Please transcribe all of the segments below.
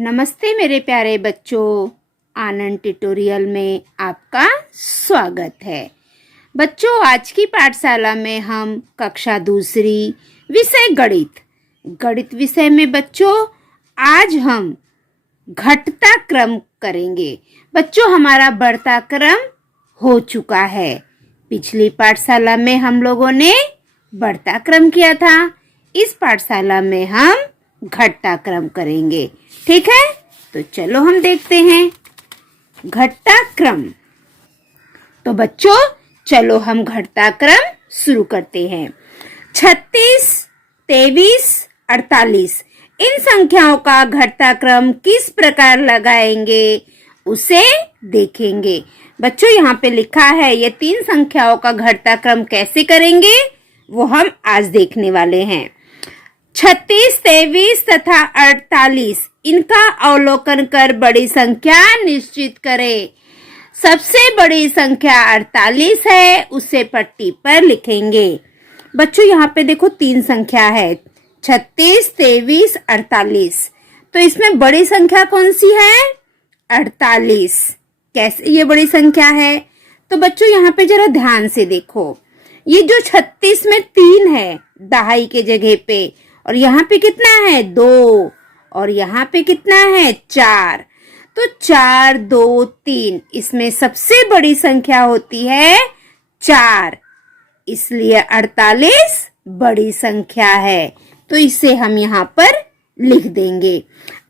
नमस्ते मेरे प्यारे बच्चों, आनंद ट्यूटोरियल में आपका स्वागत है। बच्चों, आज की पाठशाला में हम कक्षा दूसरी विषय गणित विषय में बच्चों आज हम घटता क्रम करेंगे। बच्चों, हमारा बढ़ता क्रम हो चुका है। पिछली पाठशाला में हम लोगों ने बढ़ता क्रम किया था। इस पाठशाला में हम घटता क्रम करेंगे। ठीक है, तो चलो हम देखते हैं घटता क्रम। तो बच्चों चलो हम घटता क्रम शुरू करते हैं। 36, 23, 48 इन संख्याओं का घटता क्रम किस प्रकार लगाएंगे उसे देखेंगे। बच्चों यहाँ पे लिखा है ये तीन संख्याओं का घटता क्रम कैसे करेंगे वो हम आज देखने वाले हैं। 36, 23 तथा 48 इनका अवलोकन कर बड़ी संख्या निश्चित करें। सबसे बड़ी संख्या 48 है, उसे पट्टी पर लिखेंगे। बच्चों यहाँ पे देखो तीन संख्या है, 36, 23, 48। तो इसमें बड़ी संख्या कौन सी है? 48। कैसे ये बड़ी संख्या है? तो बच्चों यहाँ पे जरा ध्यान से देखो, ये जो 36 में 3 है दहाई के जगह पे, और यहाँ पे कितना है? 2, और यहाँ पे कितना है? 4। तो 4, 2, 3 इसमें सबसे बड़ी संख्या होती है 4, इसलिए 48 बड़ी संख्या है। तो इसे हम यहाँ पर लिख देंगे।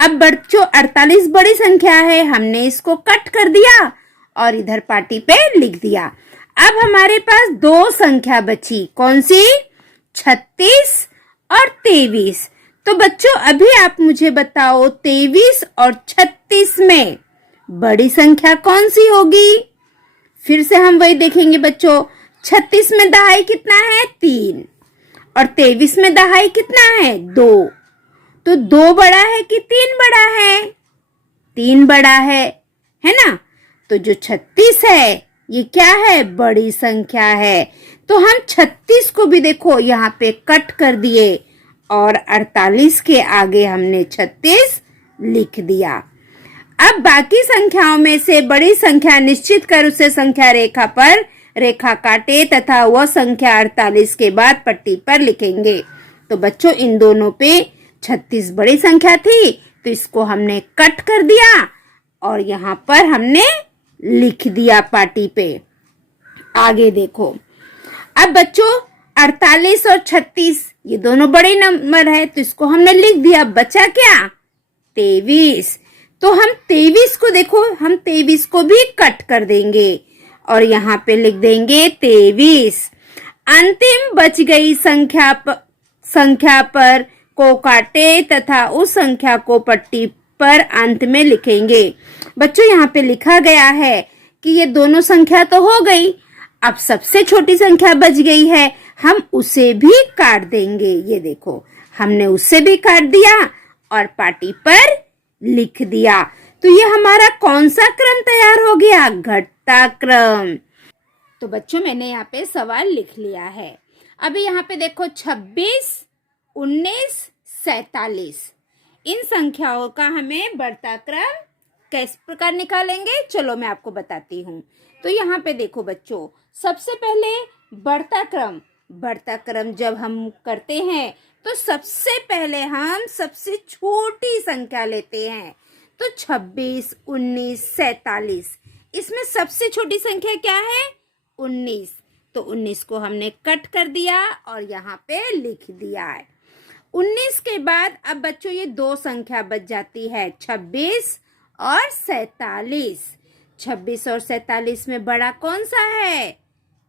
अब बच्चों 48 बड़ी संख्या है, हमने इसको कट कर दिया और इधर पाटी पे लिख दिया। अब हमारे पास दो संख्या बची, कौन सी? 36 और 23। तो बच्चों अभी आप मुझे बताओ 23 और 36 में बड़ी संख्या कौन सी होगी? फिर से हम वही देखेंगे बच्चों। 36 में दहाई कितना है? 3, और 23 में दहाई कितना है? 2। तो 2 बड़ा है कि 3 बड़ा है? 3 बड़ा है ना? तो जो 36 है ये क्या है? बड़ी संख्या है। तो हम 36 को भी देखो यहाँ पे कट कर दिए और 48 के आगे हमने 36 लिख दिया। अब बाकी संख्याओं में से बड़ी संख्या निश्चित कर उसे संख्या रेखा पर रेखा काटे तथा वह संख्या 48 के बाद पट्टी पर लिखेंगे। तो बच्चों इन दोनों पे 36 बड़ी संख्या थी, तो इसको हमने कट कर दिया और यहाँ पर हमने लिख दिया पाटी पे। आगे देखो, अब बच्चों 48 और 36 ये दोनों बड़े नंबर है, तो इसको हमने लिख दिया। बचा क्या? 23। तो हम 23 को देखो, हम 23 को भी कट कर देंगे और यहाँ पे लिख देंगे 23। अंतिम बच गई संख्या पर को काटे तथा उस संख्या को पट्टी पर अंत में लिखेंगे। बच्चों यहाँ पे लिखा गया है कि ये दोनों संख्या तो हो गई, अब सबसे छोटी संख्या बच गई है, हम उसे भी काट देंगे। ये देखो हमने उसे भी काट दिया और पाटी पर लिख दिया। तो ये हमारा कौन सा क्रम तैयार हो गया? घटता क्रम। तो बच्चों मैंने यहाँ पे सवाल लिख लिया है। अभी यहाँ पे देखो 26, 19, 47 इन संख्याओं का हमें बढ़ता क्रम किस प्रकार निकालेंगे? चलो मैं आपको बताती हूँ। तो यहाँ पे देखो बच्चों, सबसे पहले बढ़ता क्रम जब हम करते हैं तो सबसे पहले हम सबसे छोटी संख्या लेते हैं। तो 26, 19, 47 इसमें सबसे छोटी संख्या क्या है? 19। तो 19 को हमने कट कर दिया और यहाँ पे लिख दिया है। 19 के बाद अब बच्चों ये दो संख्या बच जाती है, 26 और 47। 26 और 47 में बड़ा कौन सा है?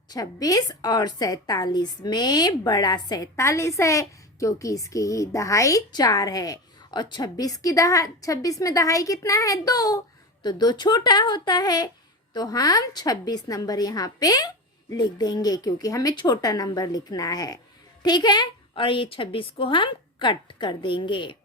26 और 47 में बड़ा 47 है, क्योंकि इसकी दहाई 4 है और 26 में दहाई कितना है? 2। तो 2 छोटा होता है, तो हम 26 नंबर यहाँ पे लिख देंगे क्योंकि हमें छोटा नंबर लिखना है। ठीक है, और ये 26 को हम कट कर देंगे।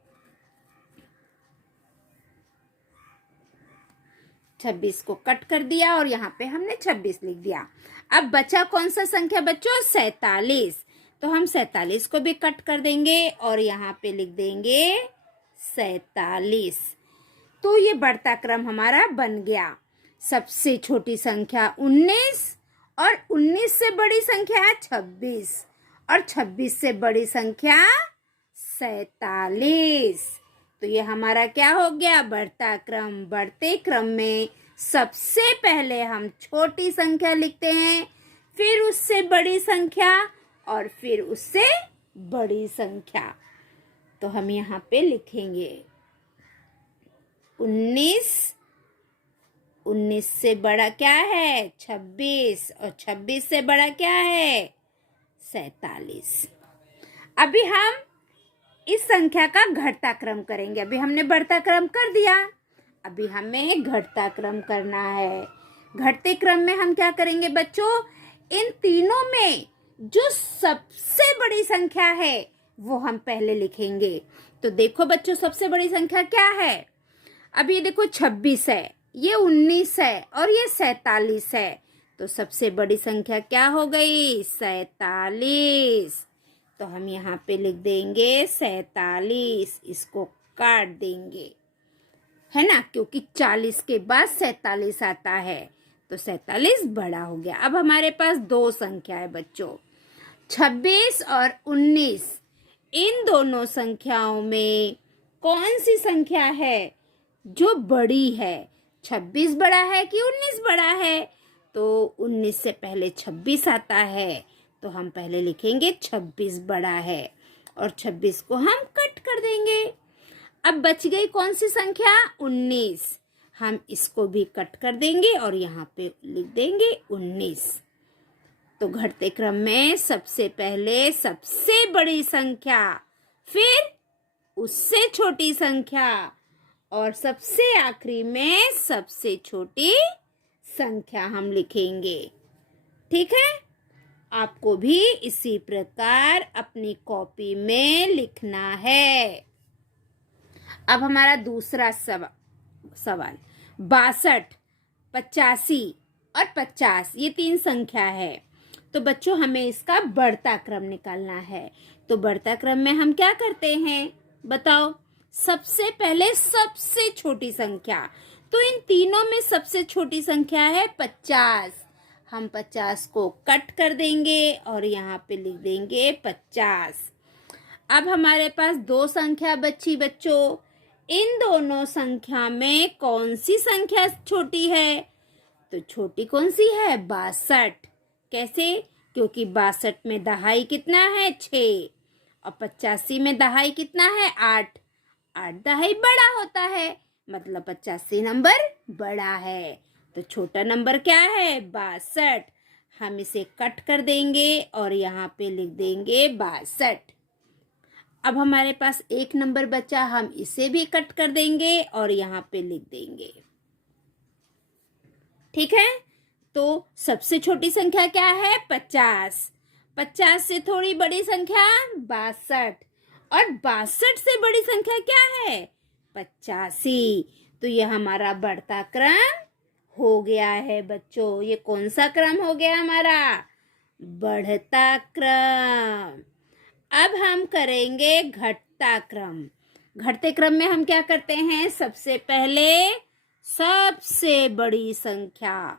26 को कट कर दिया और यहाँ पे हमने 26 लिख दिया। अब बचा कौन सा संख्या बच्चों? 47। तो हम 47 को भी कट कर देंगे और यहाँ पे लिख देंगे 47। तो ये बढ़ता क्रम हमारा बन गया। सबसे छोटी संख्या 19 और 19 से बड़ी संख्या 26 और 26 से बड़ी संख्या 47। तो ये हमारा क्या हो गया? बढ़ता क्रम। बढ़ते क्रम में सबसे पहले हम छोटी संख्या लिखते हैं, फिर उससे बड़ी संख्या और फिर उससे बड़ी संख्या। तो हम यहाँ पे लिखेंगे 19, 19 से बड़ा क्या है? 26 और 26 से बड़ा क्या है? 47। अभी हम इस संख्या का घटता क्रम करेंगे। अभी हमने बढ़ता क्रम कर दिया, अभी हमें घटता क्रम करना है। घटते क्रम में हम क्या करेंगे बच्चों? इन तीनों में जो सबसे बड़ी संख्या है वो हम पहले लिखेंगे। तो देखो बच्चों, सबसे बड़ी संख्या क्या है? अभी देखो 26 है, ये 19 है और ये 47 है। तो सबसे बड़ी संख्या क्या हो गई? 47। तो हम यहाँ पे लिख देंगे 47, इसको काट देंगे, है ना, क्योंकि 40 के बाद 47 आता है। तो 47 बड़ा हो गया। अब हमारे पास दो संख्या है बच्चों, 26 और 19। इन दोनों संख्याओं में कौन सी संख्या है जो बड़ी है? 26 बड़ा है कि 19 बड़ा है? तो 19 से पहले 26 आता है, तो हम पहले लिखेंगे 26 बड़ा है और 26 को हम कट कर देंगे। अब बच गई कौन सी संख्या? 19। हम इसको भी कट कर देंगे और यहाँ पे लिख देंगे 19। तो घटते क्रम में सबसे पहले सबसे बड़ी संख्या, फिर उससे छोटी संख्या और सबसे आखिरी में सबसे छोटी संख्या हम लिखेंगे। ठीक है? आपको भी इसी प्रकार अपनी कॉपी में लिखना है। अब हमारा दूसरा सवाल 62, 85 और 50, ये तीन संख्या है। तो बच्चों हमें इसका बढ़ता क्रम निकालना है। तो बढ़ता क्रम में हम क्या करते हैं बताओ? सबसे पहले सबसे छोटी संख्या, तो इन तीनों में सबसे छोटी संख्या है 50। हम 50 को कट कर देंगे और यहाँ पे लिख देंगे 50। अब हमारे पास दो संख्या बची बच्चों। इन दोनों संख्या में कौन सी संख्या छोटी है? तो छोटी कौन सी है? 62। कैसे? क्योंकि 62 में दहाई कितना है? 6 और 85 में दहाई कितना है? 8। 8 दहाई बड़ा होता है, मतलब 85 नंबर बड़ा है। तो छोटा नंबर क्या है? 62। हम इसे कट कर देंगे और यहाँ पे लिख देंगे 62। अब हमारे पास एक नंबर बचा, हम इसे भी कट कर देंगे और यहाँ पे लिख देंगे। ठीक है? तो सबसे छोटी संख्या क्या है? 50। 50 से थोड़ी बड़ी संख्या 62 और 62 से बड़ी संख्या क्या है? 85। तो ये हमारा बढ़ता क्रम हो गया है बच्चों। ये कौन सा क्रम हो गया हमारा? बढ़ता क्रम। अब हम करेंगे घटता क्रम। घटते क्रम में हम क्या करते हैं? सबसे पहले सबसे बड़ी संख्या।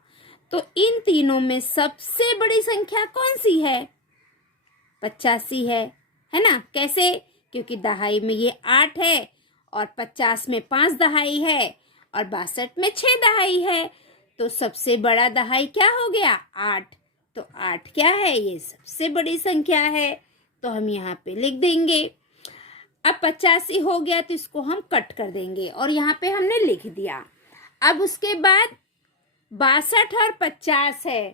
तो इन तीनों में सबसे बड़ी संख्या कौन सी है? 85 है ना? कैसे? क्योंकि दहाई में ये 8 है और 50 में 5 दहाई है और 62 में 6 दहाई है। तो सबसे बड़ा दहाई क्या हो गया? 8। तो 8 क्या है? ये सबसे बड़ी संख्या है। तो हम यहाँ पे लिख देंगे। अब 85 हो गया तो इसको हम कट कर देंगे और यहाँ पे हमने लिख दिया। अब उसके बाद 62 और 50 है।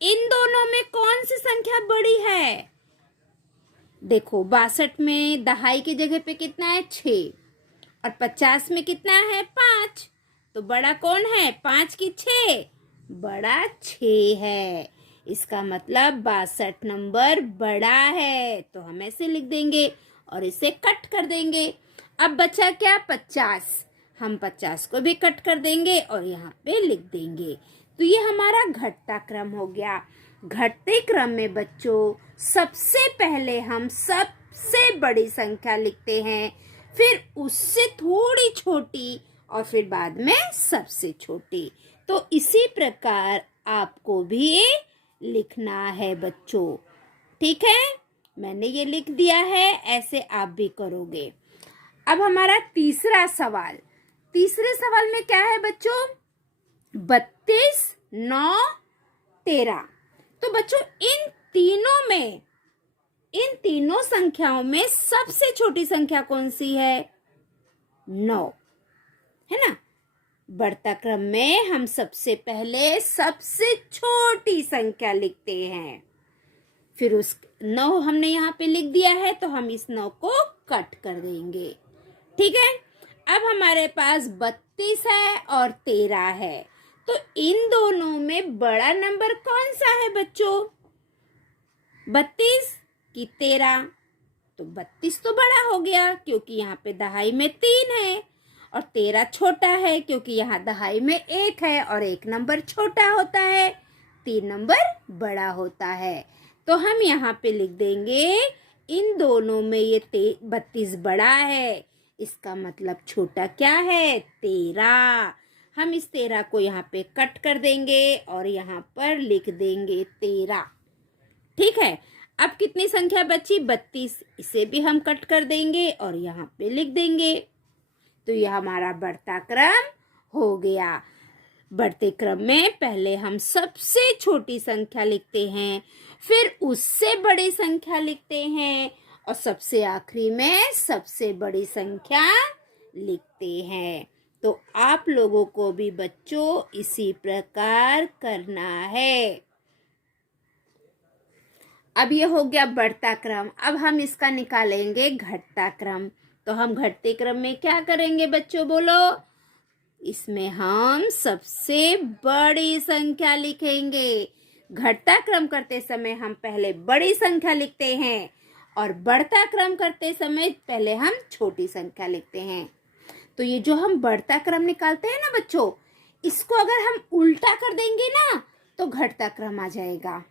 इन दोनों में कौन सी संख्या बड़ी है? देखो 62 में दहाई की जगह पे कितना है? 6 और 50 में कितना है? 5। तो बड़ा कौन है? 5 की 6? बड़ा 6 है। इसका मतलब 62 नंबर बड़ा है। तो हम ऐसे लिख देंगे और इसे कट कर देंगे। अब बचा क्या? 50। हम 50 को भी कट कर देंगे और यहाँ पे लिख देंगे। तो ये हमारा घटता क्रम हो गया। घटते क्रम में बच्चों सबसे पहले हम सबसे बड़ी संख्या लिखते हैं, फिर उससे थोड़ी छोटी और फिर बाद में सबसे छोटी। तो इसी प्रकार आपको भी लिखना है बच्चों, ठीक है। मैंने ये लिख दिया है, ऐसे आप भी करोगे। अब हमारा तीसरा सवाल, तीसरे सवाल में क्या है बच्चों? 32, 9, 13। तो बच्चों इन तीनों संख्याओं में सबसे छोटी संख्या कौन सी है? 9, है ना। बढ़ता क्रम में हम सबसे पहले सबसे छोटी संख्या लिखते हैं, फिर उस 9 हमने यहाँ पे लिख दिया है तो हम इस 9 को कट कर देंगे, ठीक है। अब हमारे पास 32 है और 13 है, तो इन दोनों में बड़ा नंबर कौन सा है बच्चों? 32 कि 13? तो 32 तो बड़ा हो गया क्योंकि यहाँ पे दहाई में 3 है, और 13 छोटा है क्योंकि यहाँ दहाई में 1 है, और 1 नंबर छोटा होता है, 3 नंबर बड़ा होता है। तो हम यहाँ पे लिख देंगे इन दोनों में ये 32 बड़ा है, इसका मतलब छोटा क्या है? 13। हम इस 13 को यहाँ पे कट कर देंगे और यहाँ पर लिख देंगे 13, ठीक है। अब कितनी संख्या बची? 32, इसे भी हम कट कर देंगे और यहाँ पे लिख देंगे। तो यह हमारा बढ़ता क्रम हो गया। बढ़ते क्रम में पहले हम सबसे छोटी संख्या लिखते हैं, फिर उससे बड़ी संख्या लिखते हैं, और सबसे आखिरी में सबसे बड़ी संख्या लिखते हैं। तो आप लोगों को भी बच्चों इसी प्रकार करना है। अब ये हो गया बढ़ता क्रम। अब हम इसका निकालेंगे घटता क्रम। तो हम घटते क्रम में क्या करेंगे बच्चों, बोलो? इसमें हम सबसे बड़ी संख्या लिखेंगे। घटता क्रम करते समय हम पहले बड़ी संख्या लिखते हैं, और बढ़ता क्रम करते समय पहले हम छोटी संख्या लिखते हैं। तो ये जो हम बढ़ता क्रम निकालते हैं ना बच्चों, इसको अगर हम उल्टा कर देंगे ना तो घटता क्रम आ जाएगा।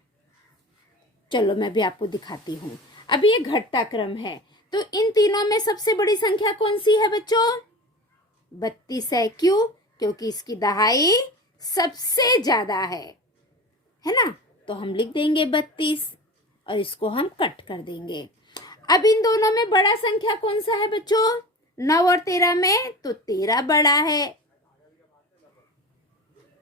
चलो मैं भी आपको दिखाती हूँ। अभी ये घटता क्रम है, तो इन तीनों में सबसे बड़ी संख्या कौन सी है बच्चों? 32 है। क्यों? क्योंकि इसकी दहाई सबसे ज्यादा है ना। तो हम लिख देंगे 32 और इसको हम कट कर देंगे। अब इन दोनों में बड़ा संख्या कौन सा है बच्चों? 9 और 13 में तो 13 बड़ा है,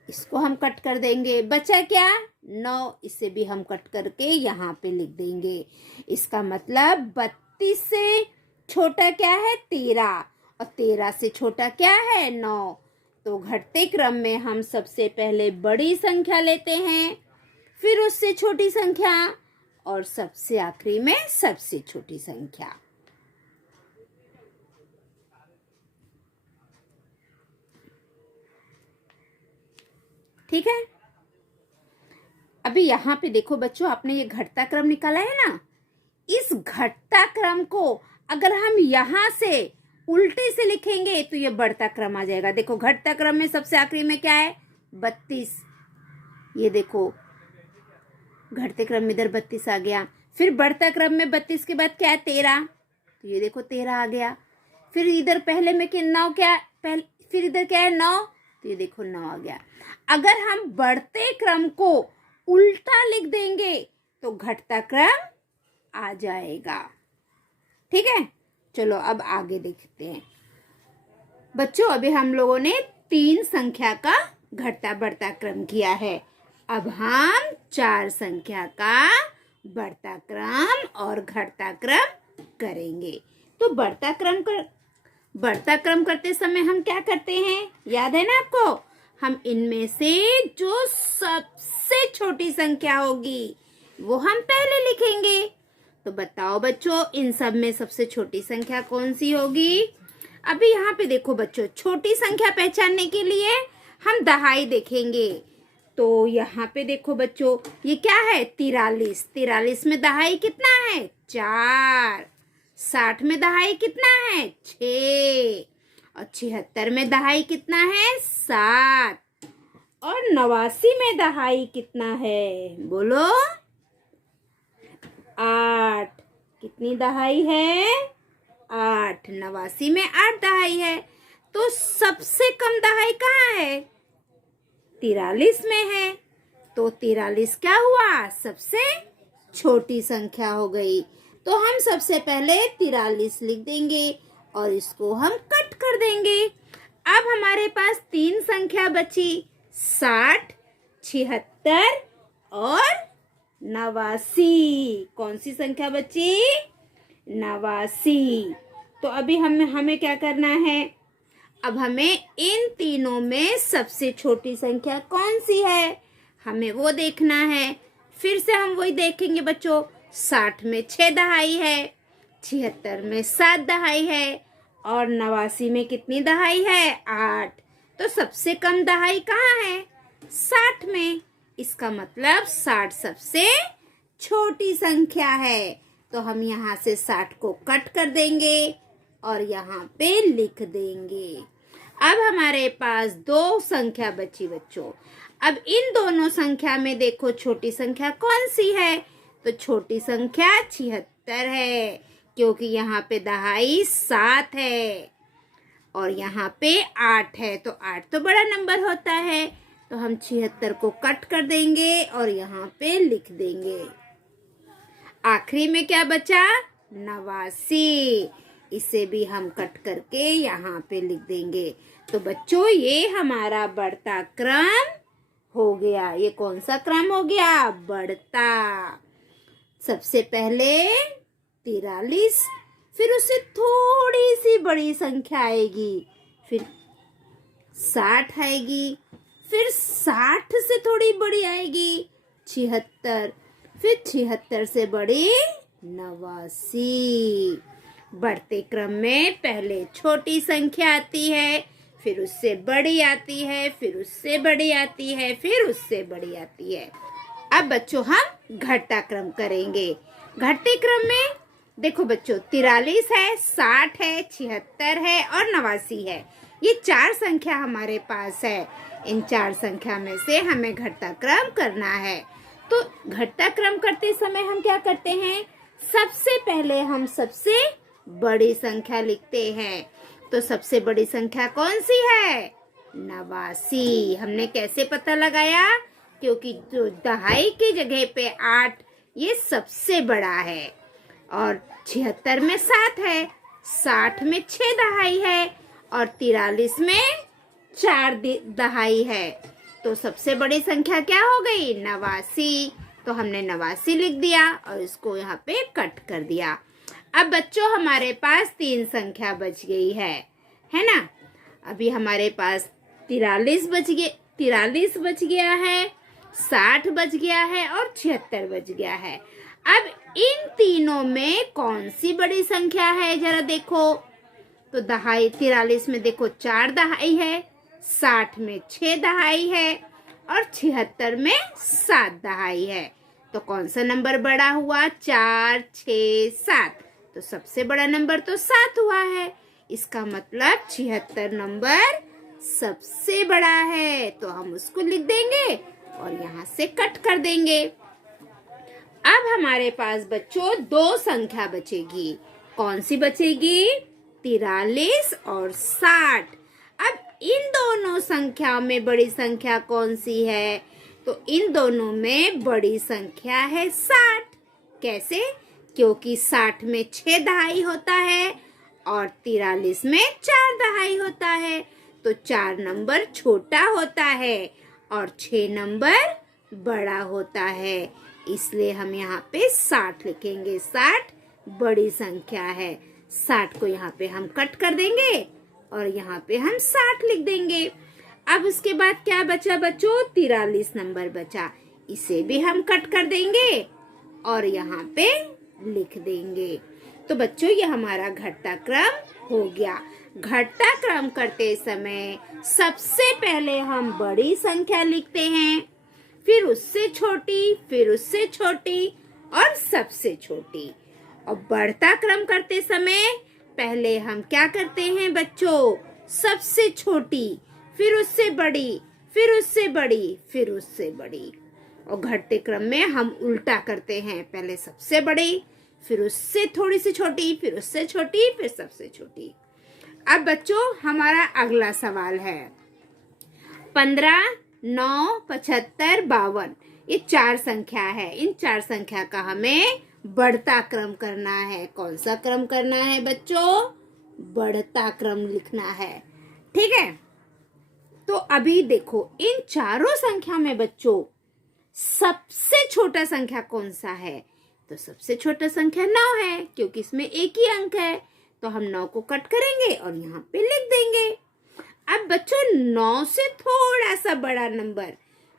इसको हम कट कर देंगे। बचा क्या? 9, इसे भी हम कट करके यहाँ पे लिख देंगे। इसका मतलब 32 से छोटा क्या है? 13, और 13 से छोटा क्या है? 9। तो घटते क्रम में हम सबसे पहले बड़ी संख्या लेते हैं, फिर उससे छोटी संख्या, और सबसे आखिरी में सबसे छोटी संख्या। ठीक है। अभी यहाँ पे देखो बच्चों, आपने ये घटता क्रम निकाला है ना, इस घटता क्रम को अगर हम यहाँ से उल्टे से लिखेंगे तो ये बढ़ता क्रम आ जाएगा। देखो घटता क्रम में सबसे आखिरी में क्या है? 32। ये देखो घटते क्रम में इधर 32 आ गया। फिर बढ़ता क्रम में 32 के बाद क्या है? 13। तो ये देखो 13 आ गया। फिर इधर पहले में क्या? 9 क्या? फिर इधर क्या है? 9। तो ये देखो 9 आ गया। अगर हम बढ़ते क्रम को उल्टा लिख देंगे तो घटता क्रम आ जाएगा। ठीक है, चलो अब आगे देखते हैं बच्चों। अभी हम लोगों ने 3 संख्या का घटता बढ़ता क्रम किया है। अब हम 4 संख्या का बढ़ता क्रम और घटता क्रम करेंगे। तो बढ़ता क्रम करते समय हम क्या करते हैं, याद है ना आपको? हम इनमें से जो सबसे छोटी संख्या होगी वो हम पहले लिखेंगे। तो बताओ बच्चों, इन सब में सबसे छोटी संख्या कौन सी होगी? अभी यहाँ पे देखो बच्चों, छोटी संख्या पहचानने के लिए हम दहाई देखेंगे। तो यहाँ पे देखो बच्चों, ये क्या है? 43। 43 में दहाई कितना है? 4। 60 में दहाई कितना है? 6। और 76 में दहाई कितना है? 7। और 89 में दहाई कितना है? बोलो। 8। कितनी दहाई है? 8। 89 में 8 दहाई है। तो सब सबसे कम दहाई कहाँ है? 43 में है। तो 43 क्या हुआ? सबसे छोटी संख्या हो गई। तो हम सबसे पहले 43 लिख देंगे और इसको हम कट कर देंगे। अब हमारे पास 3 संख्या बची, 60, 76 और 89। कौन सी संख्या बची? 89। तो अभी हमें क्या करना है? अब हमें इन तीनों में सबसे छोटी संख्या कौन सी है, हमें वो देखना है। फिर से हम वही देखेंगे बच्चों। 60 में 6 दहाई है, 76 में 7 दहाई है और 89 में कितनी दहाई है? 8। तो सबसे कम दहाई कहाँ है? 60 में। इसका मतलब 60 सबसे छोटी संख्या है। तो हम यहाँ से 60 को कट कर देंगे और यहाँ पे लिख देंगे। अब हमारे पास 2 संख्या बची बच्चों। अब इन दोनों संख्या में देखो छोटी संख्या कौन सी है? तो छोटी संख्या 76 है, क्योंकि यहाँ पे दहाई 7 है और यहाँ पे 8 है। तो 8 तो बड़ा नंबर होता है। तो हम 76 को कट कर देंगे और यहाँ पे लिख देंगे। आखिरी में क्या बचा? 89। इसे भी हम कट करके यहाँ पे लिख देंगे। तो बच्चों ये हमारा बढ़ता क्रम हो गया। ये कौन सा क्रम हो गया? बढ़ता। सबसे पहले 43, फिर उससे थोड़ी सी बड़ी संख्या आएगी, फिर 60 आएगी, फिर 60 से थोड़ी बड़ी आएगी 76, फिर 76 से बड़ी 89। बढ़ते क्रम में पहले छोटी संख्या आती है, फिर उससे बड़ी आती है, फिर उससे बड़ी आती है, फिर उससे बड़ी आती है। अब बच्चों हम घटता क्रम करेंगे। घटते क्रम में देखो बच्चों 43 है, 60 है, 76 है और 89 है। ये 4 संख्या हमारे पास है। इन 4 संख्या में से हमें घटता क्रम करना है। तो घटता क्रम करते समय हम क्या करते हैं? सबसे पहले हम सबसे बड़ी संख्या लिखते हैं। तो सबसे बड़ी संख्या कौन सी है? 89। हमने कैसे पता लगाया? क्योंकि जो दहाई की जगह पे 8 ये सबसे बड़ा है और 76 में 7 है, 60 में 6 दहाई है और 43 में 4 दहाई है। तो सबसे बड़ी संख्या क्या हो गई? 89। तो हमने 89 लिख दिया और इसको यहाँ पे कट कर दिया। अब बच्चों हमारे पास 3 संख्या बच गई है ना? अभी हमारे पास 43 बच गया है, 60 बच गया है और 76 बच गया है। अब इन तीनों में कौन सी बड़ी संख्या है? जरा देखो। तो दहाई 43 में देखो 4 दहाई है, 60 में 6 दहाई है और 76 में 7 दहाई है। तो कौन सा नंबर बड़ा हुआ? 4, 6, 7। तो सबसे बड़ा नंबर तो 7 हुआ है। इसका मतलब 76 नंबर सबसे बड़ा है। तो हम उसको लिख देंगे और यहाँ से कट कर देंगे। अब हमारे पास बच्चों 2 संख्या बचेगी। कौन सी बचेगी? 43 और 60। अब इन दोनों संख्याओं में बड़ी संख्या कौन सी है? तो इन दोनों में बड़ी संख्या है 60। कैसे? क्योंकि 60 में 6 दहाई होता है और 43 में 4 दहाई होता है। तो 4 नंबर छोटा होता है और 6 नंबर बड़ा होता है। इसलिए हम यहाँ पे 60 लिखेंगे। 60 बड़ी संख्या है। 60 को यहाँ पे हम कट कर देंगे और यहाँ पे हम 60 लिख देंगे। अब उसके बाद क्या बचा बच्चों? 43 नंबर बचा। इसे भी हम कट कर देंगे और यहाँ पे लिख देंगे। तो बच्चों ये हमारा घटता क्रम हो गया। घटता क्रम करते समय सबसे पहले हम बड़ी संख्या लिखते हैं, फिर उससे छोटी, फिर उससे छोटी और सबसे छोटी। और बढ़ता क्रम करते समय पहले हम क्या करते हैं बच्चों? सबसे छोटी, फिर उससे बड़ी, फिर उससे बड़ी, फिर उससे बड़ी। और घटते क्रम में हम उल्टा करते हैं। पहले सबसे बड़ी, फिर उससे थोड़ी सी छोटी, फिर उससे छोटी, फिर सबसे छोटी। अब बच्चों हमारा अगला सवाल है 15, 9, 75, 52। ये 4 संख्या है। इन 4 संख्या का हमें बढ़ता क्रम करना है। कौन सा क्रम करना है बच्चों? बढ़ता क्रम लिखना है। ठीक है, तो अभी देखो इन चारों संख्या में बच्चों सबसे छोटा संख्या कौन सा है? तो सबसे छोटा संख्या 9 है, क्योंकि इसमें एक ही अंक है। तो हम 9 को कट करेंगे और यहाँ पे लिख देंगे। अब बच्चों 9 से थोड़ा सा बड़ा नंबर,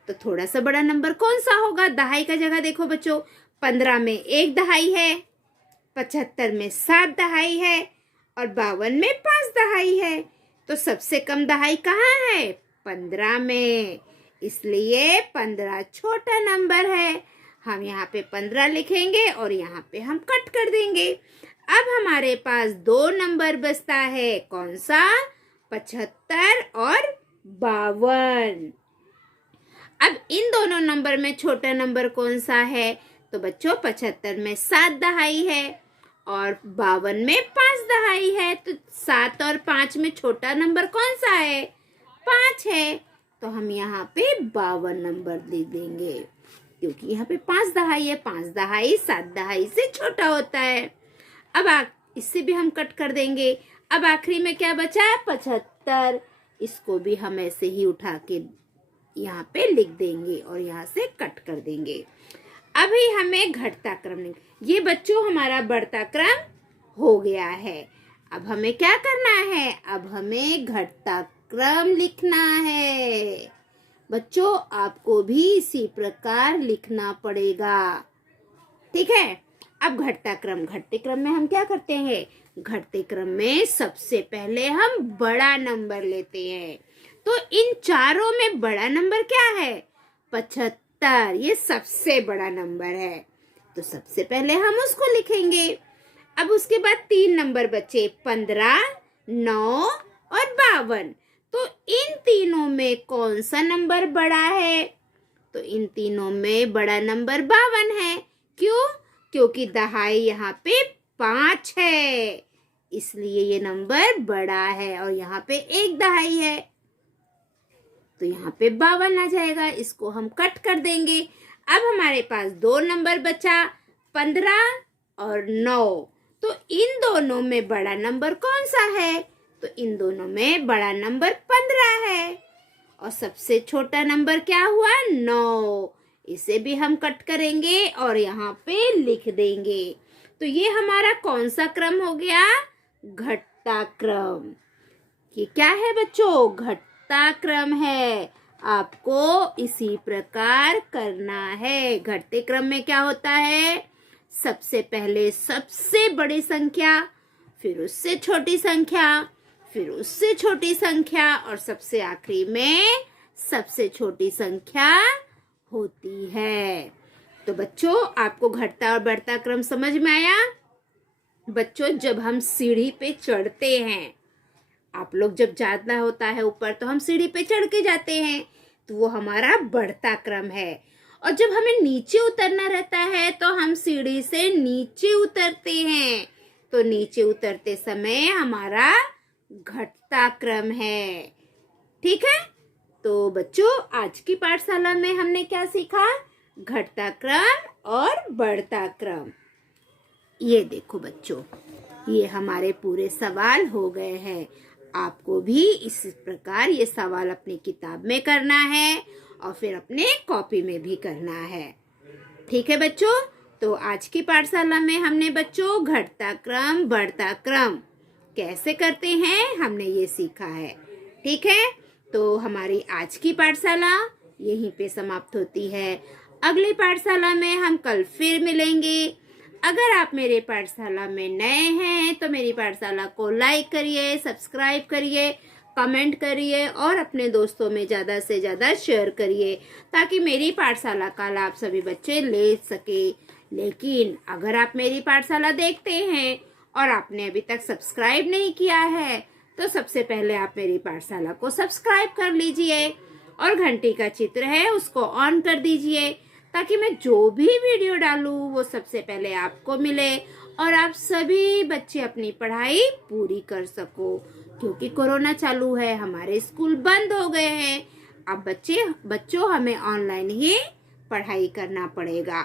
तो थोड़ा सा बड़ा नंबर कौन सा होगा? दहाई का जगह देखो बच्चों, 15 में 1 दहाई है, 75 में 7 दहाई है और 52 में 5 दहाई है। तो सबसे कम दहाई कहाँ है? 15 में। इसलिए 15 छोटा नंबर है। हम यहाँ पे 15 लिखेंगे और यहाँ पे हम कट कर देंगे। अब हमारे पास 2 नंबर बचता है। कौन सा? 75 और 52। अब इन दोनों नंबर में छोटा नंबर कौन सा है? तो बच्चों 75 में 7 दहाई है और 52 में 5 दहाई है। तो 7 और 5 में छोटा नंबर कौन सा है? 5 है। तो हम यहाँ पे 52 नंबर दे देंगे, क्योंकि यहाँ पे 5 दहाई है। 5 दहाई 7 दहाई से छोटा होता है। अब इससे भी हम कट कर देंगे। अब आखिरी में क्या बचा है? 75। इसको भी हम ऐसे ही उठा के यहाँ पे लिख देंगे और यहाँ से कट कर देंगे। अभी हमें घटता क्रम नहीं, ये बच्चों हमारा बढ़ता क्रम हो गया है। अब हमें क्या करना है? अब हमें घटता क्रम लिखना है। बच्चों आपको भी इसी प्रकार लिखना पड़ेगा। ठीक है, अब घटता क्रम, घटते क्रम में हम क्या करते हैं? घटते क्रम में सबसे पहले हम बड़ा नंबर लेते हैं। तो इन चारों में बड़ा नंबर क्या है? 75। ये सबसे बड़ा नंबर है, तो सबसे पहले हम उसको लिखेंगे। अब उसके बाद 3 नंबर बचे, 15, 9 और 52। तो इन तीनों में कौन सा नंबर बड़ा है? तो इन तीनों में बड़ा नंबर 52 है। क्यों? क्योंकि दहाई यहाँ पे 5 है, इसलिए ये नंबर बड़ा है। और यहाँ पे 1 दहाई है, तो यहाँ पे 52 आ जाएगा। इसको हम कट कर देंगे। अब हमारे पास 2 नंबर बचा, 15 और 9। तो इन दोनों में बड़ा नंबर कौन सा है? तो इन दोनों में बड़ा नंबर 15 है और सबसे छोटा नंबर क्या हुआ? 9। इसे भी हम कट करेंगे और यहाँ पे लिख देंगे। तो ये हमारा कौन सा क्रम हो गया? घटता क्रम। ये क्या है बच्चों? घटता क्रम है। आपको इसी प्रकार करना है। घटते क्रम में क्या होता है? सबसे पहले सबसे बड़ी संख्या, फिर उससे छोटी संख्या, फिर उससे छोटी संख्या और सबसे आखिरी में सबसे छोटी संख्या होती है। तो बच्चों आपको घटता और बढ़ता क्रम समझ में आया? बच्चों जब हम सीढ़ी पे चढ़ते हैं, आप लोग जब जाना होता है ऊपर तो हम सीढ़ी पे चढ़ के जाते हैं, तो वो हमारा बढ़ता क्रम है। और जब हमें नीचे उतरना रहता है तो हम सीढ़ी से नीचे उतरते हैं, तो नीचे उतरते समय हमारा घटता क्रम है। ठीक है, तो बच्चों आज की पाठशाला में हमने क्या सीखा? घटता क्रम और बढ़ता क्रम। ये देखो बच्चों, ये हमारे पूरे सवाल हो गए हैं। आपको भी इस प्रकार ये सवाल अपनी किताब में करना है और फिर अपने कॉपी में भी करना है। ठीक है बच्चों, तो आज की पाठशाला में हमने बच्चों घटता क्रम बढ़ता क्रम कैसे करते हैं हमने ये सीखा है। ठीक है, तो हमारी आज की पाठशाला यहीं पे समाप्त होती है। अगली पाठशाला में हम कल फिर मिलेंगे। अगर आप मेरे पाठशाला में नए हैं तो मेरी पाठशाला को लाइक करिए, सब्सक्राइब करिए, कमेंट करिए और अपने दोस्तों में ज़्यादा से ज़्यादा शेयर करिए, ताकि मेरी पाठशाला का लाभ सभी बच्चे ले सके। लेकिन अगर आप मेरी पाठशाला देखते हैं और आपने अभी तक सब्सक्राइब नहीं किया है तो सबसे पहले आप मेरी पाठशाला को सब्सक्राइब कर लीजिए और घंटी का चित्र है उसको ऑन कर दीजिए, ताकि मैं जो भी वीडियो डालूं वो सबसे पहले आपको मिले और आप सभी बच्चे अपनी पढ़ाई पूरी कर सको, क्योंकि कोरोना चालू है, हमारे स्कूल बंद हो गए हैं। अब बच्चों हमें ऑनलाइन ही पढ़ाई करना पड़ेगा।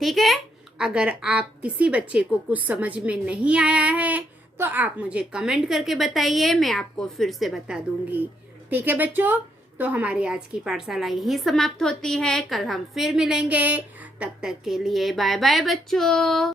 ठीक है। अगर आप किसी बच्चे को कुछ समझ में नहीं आया है तो आप मुझे कमेंट करके बताइए, मैं आपको फिर से बता दूंगी। ठीक है बच्चों, तो हमारी आज की पाठशाला यहीं समाप्त होती है। कल हम फिर मिलेंगे। तब तक के लिए बाय बाय बच्चों।